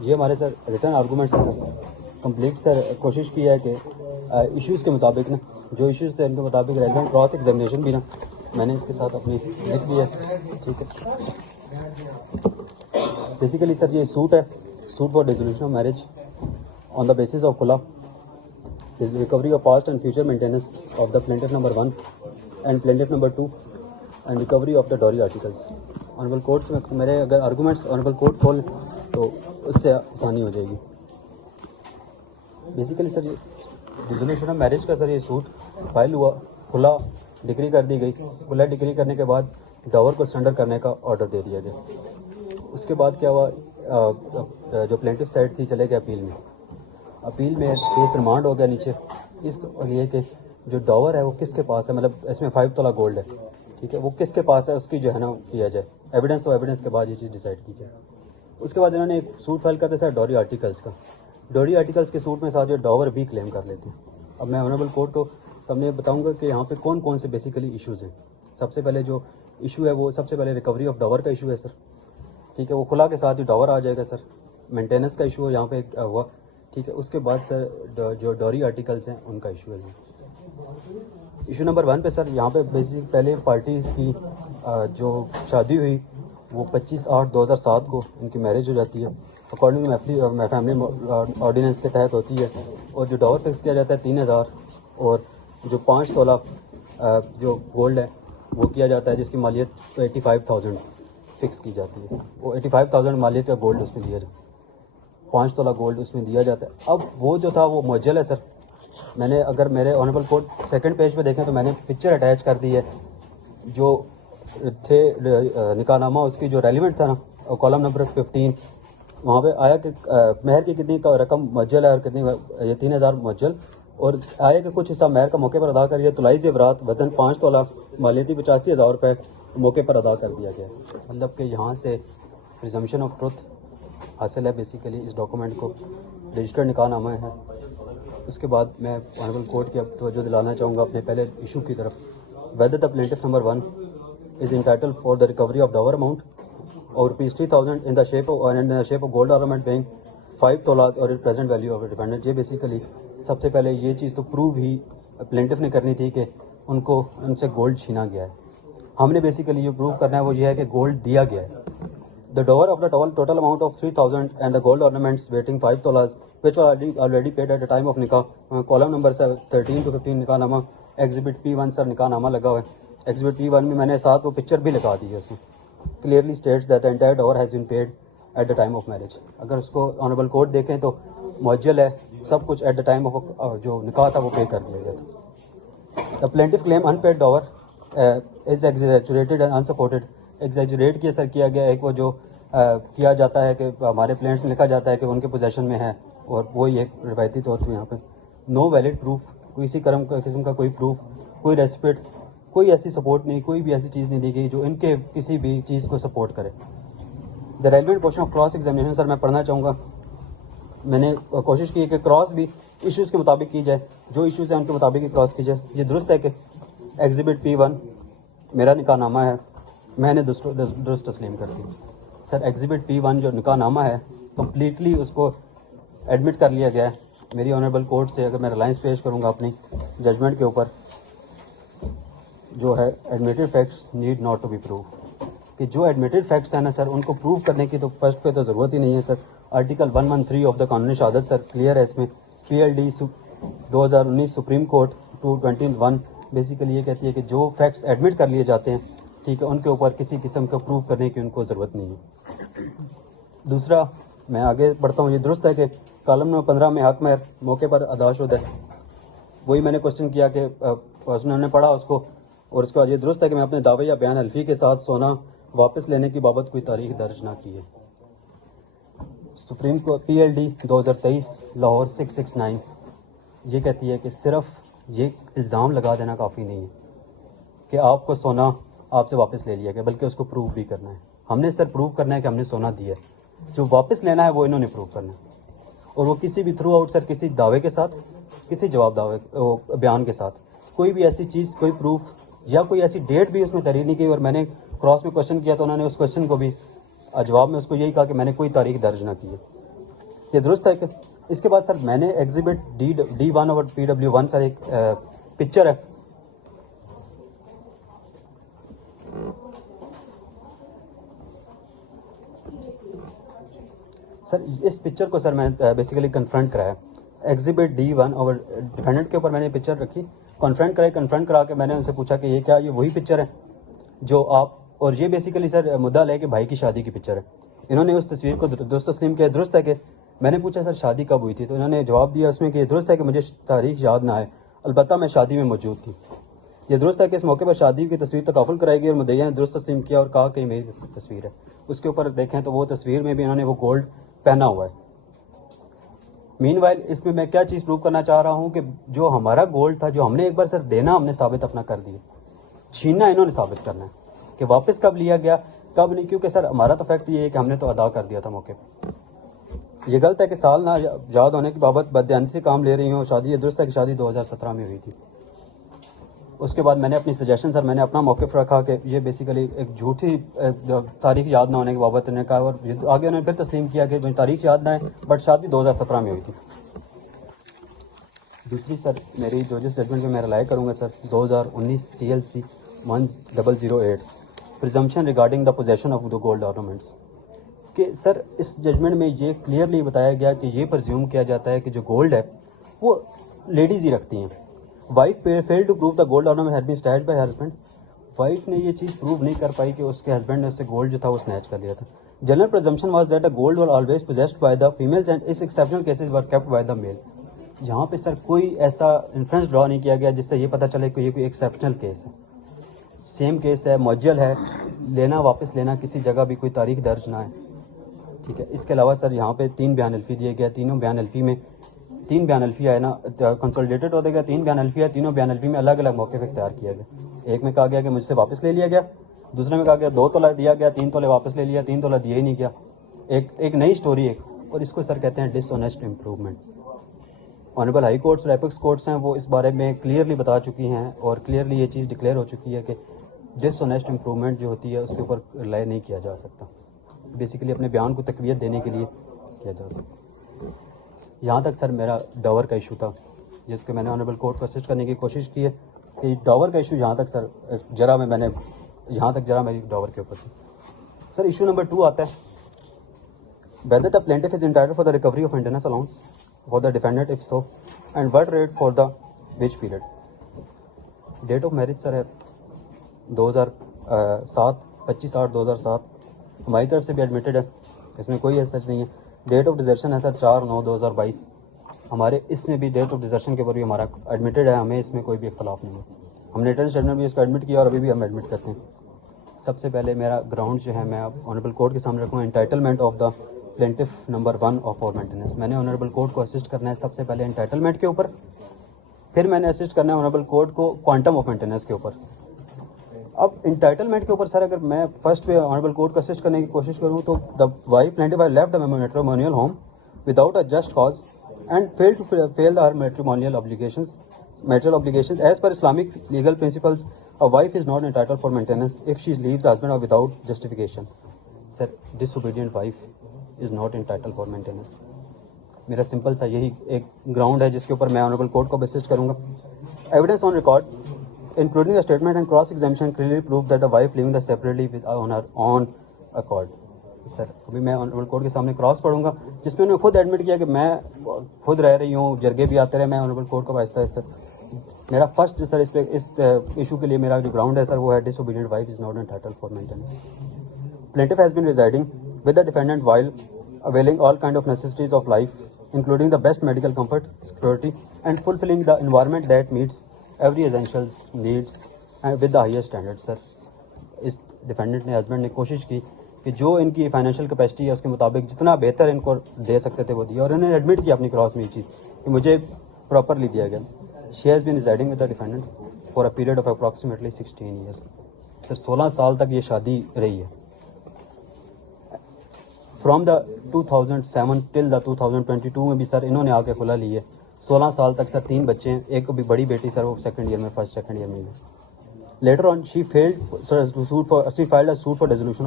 ये हमारे sir return arguments हैं सर। कंप्लीट सर कोशिश की है कि इश्यूज़ के मुताबिक ना, जो इश्यूज़ थे उनके मुताबिक रेलिवेंट क्रॉस एग्जामिनेशन भी ना मैंने इसके साथ अपनी लिख दी है। ठीक है, बेसिकली सर ये सूट है, suit for dissolution of marriage on the basis of खुला is recovery of past and future maintenance of the plaintiff number 1 and plaintiff number 2 and recovery of the dowry articles. Honourable courts में मेरे अगर arguments honourable court खोल तो उससे आसानी हो जाएगी। बेसिकली सर ये डिसोल्यूशन ऑफ मैरिज का सर ये सूट फाइल हुआ, खुला डिग्री कर दी गई। खुला डिग्री करने के बाद डॉवर को सरेंडर करने का ऑर्डर दे दिया गया। उसके बाद क्या हुआ, जो प्लेंटिफ साइड थी चले गए अपील में। अपील में केस रिमांड हो गया नीचे, इस लिए कि जो डॉवर है वो किसके पास है, मतलब इसमें 5 तोला गोल्ड है, ठीक है, वो किसके पास है उसकी जो है ना किया जाए, एविडेंस और एविडेंस के बाद ये चीज़ डिसाइड की जाए। उसके बाद इन्होंने एक सूट फाइल करते सर डॉरी आर्टिकल्स का। डॉरी आर्टिकल्स के सूट में साथ जो डॉवर भी क्लेम कर लेते हैं। अब मैं ऑनरेबल कोर्ट को सामने बताऊंगा कि यहाँ पे कौन कौन से बेसिकली इश्यूज़ हैं। सबसे पहले जो इशू है वो सबसे पहले रिकवरी ऑफ डॉवर का इशू है सर, ठीक है, वो खुला के साथ ही डॉवर आ जाएगा सर। मेंटेनेंस का इशू यहाँ पे हुआ, ठीक है। उसके बाद सर जो डॉरी आर्टिकल्स हैं उनका इशू है। इशू नंबर 1 पे सर यहाँ पे बेसिक पहले पार्टीज़ की जो शादी हुई वो 25/8/2007 को इनकी मैरिज हो जाती है, अकॉर्डिंग टू फैमिली ऑर्डिनेंस के तहत होती है। और जो डॉवर फिक्स किया जाता है 3000 और जो 5 तोला जो गोल्ड है वो किया जाता है, जिसकी मालियत 85,000 फिक्स की जाती है। वो 85,000 मालियत का गोल्ड उसमें दिया जाता है, 5 तोला गोल्ड उसमें दिया जाता है। अब वो जो था वो मुअज्जल है सर। मैंने अगर मेरे ऑनरेबल कोर्ट सेकंड पेज पे देखें तो मैंने पिक्चर अटैच कर दी है जो थे निकाहनामा उसकी जो रेलिवेंट था ना, कॉलम नंबर 15 वहाँ पे आया कि महर की कितनी का रकम मुअज्जल है और कितनी ये 3000 मुअज्जल, और आया कि कुछ हिस्सा महर का मौके पर अदा करिए। तुलाई ज़ेवरात वज़न 5 तोला मालियती 85,000 रुपये मौके पर अदा कर दिया गया। मतलब कि यहाँ से प्रिजम्पशन ऑफ ट्रुथ हासिल है बेसिकली इस डॉक्यूमेंट को, रजिस्टर्ड निकाहनामा है। उसके बाद मैं ऑनरेबल कोर्ट की अब तवज्जो दिलाना चाहूँगा अपने पहले इशू की तरफ। Whether the plaintiff number 1 is entitled for the recovery of dower amount or rupees 3,000 in the shape of gold ornament weighing 5 तोलास और present value of the defendant। ये बेसिकली सबसे पहले ये चीज़ तो प्रूव ही प्लेंटिफ ने करनी थी कि उनको उनसे गोल्ड छीना गया है। हमने बेसिकली ये प्रूव करना है वो ये है कि गोल्ड दिया गया है। The dower of the total amount of 3,000 and the gold ornaments weighting 5 tolas which already paid at the time of निकाह। कॉलम नंबर 13 to 15 निकाहनामा एग्जिबिट P1 सर निकाहनामा लगा हुआ है। एग्जिबिट P1 में मैंने साथ वो पिक्चर भी लगा दी है, उसमें clearly states that the entire dower has been paid at the time of marriage. अगर उसको ऑनरेबल कोर्ट देखें तो मुअज्जल है, सब कुछ एट द टाइम ऑफ जो निकाह था वो पे कर दिया गया था। The plaintiff claim unpaid dower is exaggerated and unsupported. Exaggerate किया सर किया गया, एक वो जो किया जाता है कि हमारे प्लेंट्स में लिखा जाता है कि उनके पोजेशन में है, और वही एक रिवायती तौर पर यहाँ पे नो वैलिड प्रूफ, किसी किस्म का कोई प्रूफ, कोई रेस्पेक्ट, कोई ऐसी सपोर्ट नहीं, कोई भी ऐसी चीज़ नहीं दी गई जो इनके किसी भी चीज़ को सपोर्ट करे। The relevant portion of cross examination sir मैं पढ़ना चाहूँगा। मैंने कोशिश की कि क्रॉस भी इश्यूज़ के मुताबिक की जाए, जो इश्यूज़ हैं उनके मुताबिक ही क्रॉस की जाए। ये दुरुस्त है कि एग्जिबिट P1 मेरा निकाहनामा है, मैंने दुरुस्त तस्लीम कर दी। सर एग्जिबिट P1 जो निकाहनामा है कम्प्लीटली उसको एडमिट कर लिया गया है। मेरी ऑनरेबल कोर्ट से अगर मैं रिलायंस पेश करूँगा अपनी जजमेंट के ऊपर, जो है admitted facts need not to be prove, कि जो एडमिटेड फैक्ट्स हैं ना सर उनको प्रूव करने की तो फर्स्ट पे तो ज़रूरत ही नहीं है सर। आर्टिकल 113 ऑफ द कानून शहादत सर क्लियर है इसमें। PLD 2019 सुप्रीम कोर्ट 221 बेसिकली ये कहती है कि जो फैक्ट्स एडमिट कर लिए जाते हैं, ठीक है, उनके ऊपर किसी किस्म का प्रूव करने की उनको ज़रूरत नहीं है। दूसरा मैं आगे बढ़ता हूँ। ये दुरुस्त है कि कॉलम नंबर 15 में हक महर मौके पर अदाशुदा है। वही मैंने क्वेश्चन किया कि उन्होंने पढ़ा उसको, और उसके बाद ये दुरुस्त है कि मैं अपने दावे या बयान हल्फी के साथ सोना वापस लेने की बाबत कोई तारीख दर्ज ना की है। सुप्रीम कोर्ट PLD 2023 लाहौर 669 ये कहती है कि सिर्फ ये इल्ज़ाम लगा देना काफ़ी नहीं है कि आपको सोना आपसे वापस ले लिया गया, बल्कि उसको प्रूव भी करना है। हमने सर प्रूव करना है कि हमने सोना दिया है, जो वापस लेना है वो इन्होंने प्रूव करना है, और वो किसी भी थ्रू आउट सर किसी दावे के साथ, किसी जवाब दावे बयान के साथ, कोई भी ऐसी चीज़, कोई प्रूफ या कोई ऐसी डेट भी उसमें तहरीर नहीं की। और मैंने क्रॉस में क्वेश्चन किया तो उन्होंने उस क्वेश्चन को भी जवाब में उसको यही कहा कि मैंने कोई तारीख दर्ज ना की है। ये दुरुस्त है कि इसके बाद सर मैंने एग्जिबिट D1 और PW1 सर एक पिक्चर है, सर इस पिक्चर को सर मैंने बेसिकली कन्फ्रंट कराया। एग्जिबिट D1 और डिफेंडेंट के ऊपर मैंने पिक्चर रखी, कन्फ्रंट करा के मैंने उनसे पूछा कि ये क्या, ये वही पिक्चर है जो आप, और ये बेसिकली सर मुद्दा है कि भाई की शादी की पिक्चर है। इन्होंने उस तस्वीर को दुरुस्त तस्लीम किया। दुरुस्त है कि मैंने पूछा सर शादी कब हुई थी, तो इन्होंने जवाब दिया उसमें कि दुरुस्त है कि मुझे तारीख याद ना आए, अलबत्ता मैं शादी में मौजूद थी। ये दुरुस्त है कि इस मौके पर शादी की तस्वीर तकाफुल कराई गई और मुद्दईया ने दुरुस्त तस्लीम किया और कहा कि मेरी तस्वीर है। उसके ऊपर देखें तो वो तस्वीर में भी इन्होंने वो गोल्ड पहना हुआ है। मीनवाइल इसमें मैं क्या चीज़ प्रूव करना चाह रहा हूँ कि जो हमारा गोल्ड था, जो हमने एक बार सर देना हमने साबित अपना कर दिया, छीनना इन्होंने साबित करना है कि वापस कब लिया गया कब नहीं, क्योंकि सर हमारा तो फैक्ट ये है कि हमने तो अदा कर दिया था मौके पर। ये गलत है कि साल ना याद होने की बाबत बदयान से काम ले रही हूँ। शादी ये दुरुस्त है कि शादी 2017 में हुई थी। उसके बाद मैंने अपनी सजेशन सर मैंने अपना मौक़िफ़ रखा कि ये बेसिकली एक झूठी तारीख याद ना होने की बाबत ने कहा, और आगे उन्होंने फिर तस्लीम किया कि तारीख याद ना है बट शादी 2017 में हुई थी। दूसरी सर मेरी जो जिस जजमेंट में मैं रिलाई करूँगा sir 2019 CLC 1008 presumption regarding the possession of the gold ornaments, कि सर इस जजमेंट में ये क्लियरली बताया गया कि ये प्रज्यूम किया जाता है कि जो गोल्ड है वो लेडीज़ ही रखती हैं। Wife fail to prove the gold ornament had been stalled by her husband, wife ने ये चीज़ प्रूव नहीं कर पाई कि उसके हस्बैंड ने उससे गोल्ड जो था वो स्नैच कर लिया था। General presumption was that the gold were always possessed by the females and इस exceptional cases were kept by the male. यहाँ पे सर कोई ऐसा इन्फ्रेंस ड्रॉ नहीं किया गया जिससे ये पता चले कि ये कोई एक्सेप्शनल केस है। सेम केस है, मुअज्जल है, लेना वापस लेना, किसी जगह भी कोई तारीख दर्ज ना है, ठीक है। इसके अलावा सर यहाँ पे 3 बयान अल्फी दिए गए। तीनों बयान अल्फी में 3 बयान अल्फी है ना कंसोलिडेटेड हो गया, 3 बयान अल्फी है। तीनों बयान अल्फी में अलग अलग मौके पर इख्तियार किया गया। एक में कहा गया कि मुझसे वापस ले लिया गया, दूसरे में कहा गया 2 तोला दिया गया, 3 तोले वापस ले लिया, 3 तोला दिया ही नहीं गया। एक नई स्टोरी है, और इसको सर कहते हैं dishonest improvement. Honourable high courts और एपेक्स कोर्ट्स हैं वो इस बारे में क्लियरली बता चुकी हैं और क्लियरली ये चीज़ डिक्लेयर हो चुकी है कि डिसऑनेस्ट इम्प्रूवमेंट जो होती है उसके ऊपर रिलाई नहीं किया जा सकता, बेसिकली अपने बयान को तकवीत देने के लिए किया जा सकता। यहाँ तक सर मेरा डावर का इशू था जिसको मैंने ऑनरेबल कोर्ट को असिस्ट करने की कोशिश की है कि डावर का इशू यहाँ तक सर जरा मेरी डावर के ऊपर थी। सर इशू नंबर 2 आता है whether the plaintiff is entitled for the recovery of maintenance allowance for the defendant, if so, and what rate for the which period. Date of marriage sir है 2007 25/8/2007, हमारी तरफ से भी एडमिटेड है, इसमें कोई ऐसा सच नहीं है। डेट ऑफ डिजर्शन है सर 4/9/2022, हमारे इसमें भी डेट ऑफ डिजर्शन के ऊपर भी हमारा एडमिटेड है, हमें इसमें कोई भी इख्तलाफ नहीं है। हमने रिटर्न स्टेटमेंट भी इसको एडमिट किया और अभी भी हम एडमिट करते हैं। सबसे पहले मेरा ग्राउंड जो है मैं अब ऑनरेबल कोर्ट के सामने रखूँगा entitlement of the plaintiff number 1 of for maintenance. मैंने ऑनरेबल कोर्ट को असिस्ट करना है सबसे पहले एंटाइटलमेंट के ऊपर, फिर मैंने असिस्ट करना है ऑनरेबल कोर्ट को क्वांटम ऑफ मेंटेनेंस के ऊपर। अब एंटाइटलमेंट के ऊपर सर अगर मैं फर्स्ट पे ऑनरेबल कोर्ट को असिस्ट करने की कोशिश करूँ तो the wife plaintiff has left the matrimonial home without a just cause and fail to fail the matrimonial obligations as per Islamic legal principles. A wife is not entitled for maintenance if she leaves the husband without justification. Sir disobedient wife is not entitled for maintenance. मेरा simple सा यही एक ground है जिसके ऊपर मैं honourable court को assist करूंगा। Evidence on record including the statement and cross examination clearly prove that the wife living the separately with on her on accord. Sir अभी मैं ऑनरेबल कोर्ट के सामने क्रॉस पढ़ूंगा जिसमें उन्होंने खुद एडमिट किया कि मैं खुद रह रही हूँ, जरगे भी आते रहे। मैं ऑनरेबल कोर्ट को आहिस्ता आहिस्ता मेरा फर्स्ट सर इस इशू के लिए मेरा जो ग्राउंड है सर वो है disobedient wife is not entitled for maintenance. Plaintiff has been residing with the defendant while availing all kind of necessities of life, including the best medical comfort, security, and fulfilling the environment that meets every essential needs and with the highest standards. Sir, इस defendant ने husband ने कोशिश की कि जो इनकी financial capacity है उसके मुताबिक जितना बेहतर इनको दे सकते थे वो दिया, और इन्होंने एडमिट किया अपनी क्रॉस में ये चीज़ कि मुझे प्रॉपरली दिया गया। She has been residing with the defendant for a period of approximately 16 years. Sir 16 साल तक ये शादी रही है। फ्रॉम द 2007 टिल द 2022 में भी सर इन्होंने आके खुला ली है। 16 साल तक सर 3 बच्चे हैं, एक भी बड़ी बेटी सर वो सेकंड ईयर में फर्स्ट सेकंड ईयर में। Later on she failed she filed a suit for dissolution